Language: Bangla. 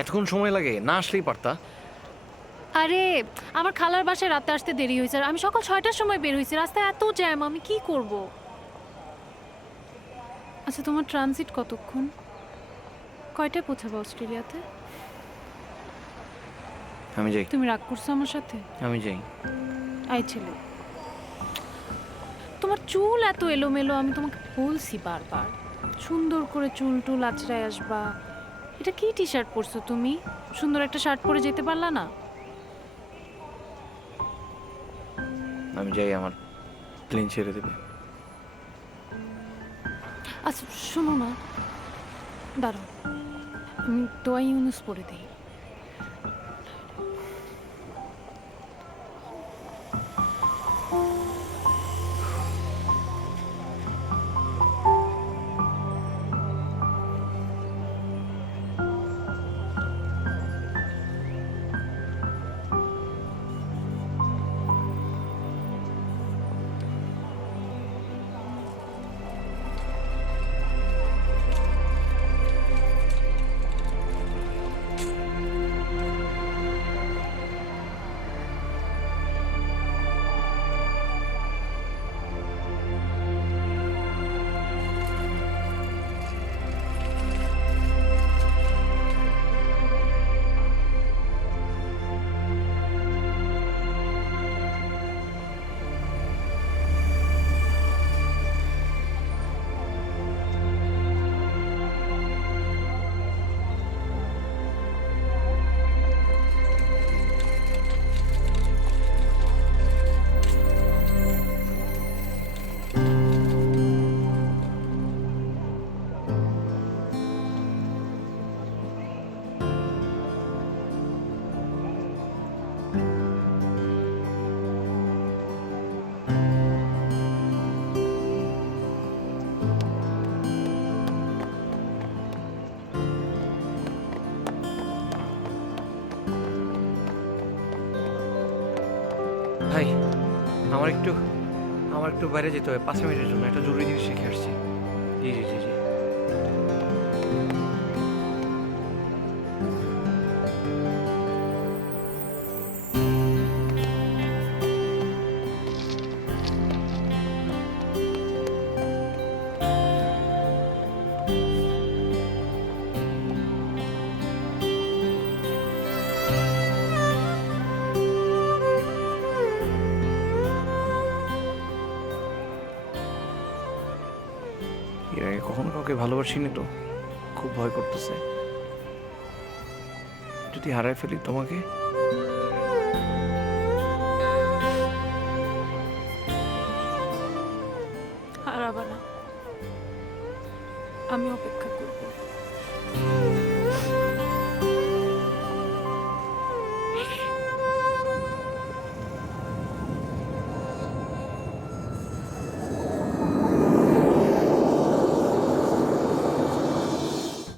এতক্ষণ সময় লাগে? না আসলেই পারতা। আরে আমার খালার বাসায় রাতে আসতে দেরি হয়েছে, আর আমি সকাল 6টার সময় বের হয়েছি, রাস্তায় এত জ্যাম, আমি কি করব? আচ্ছা, তোমার ট্রানজিট কতক্ষণ? কয়টায় পৌঁছাবো অস্ট্রেলিয়াতে? আমি যাই। তুমি রাগ করছো আমার সাথে? আমি যাই। আই ছেলে, তোমার চুল এত এলোমেলো, আমি তোমাকে বলছি বারবার সুন্দর করে চুল টুল আঁচড়ায় আসবা। এটা কি টি শার্ট পরছো তুমি? সুন্দর একটা শার্ট পরে যেতে পারলা না? আমি যাই, আমার প্লেন ছেড়ে দেবে। আচ্ছা শোনো না, দাঁড়াও, আমি দোয়া ইউনুস পরে দিই। ভাই, আমার একটু আমার একটু বাইরে যেতে হবে 5 মিনিটের জন্য, একটা জরুরি জিনিস রেখে আসছি। জি জি জি জি। এর আগে কখনো কাউকে ভালোবাসিনি তো, খুব ভয় করতেছে। যদি হারায় ফেলি তোমাকে।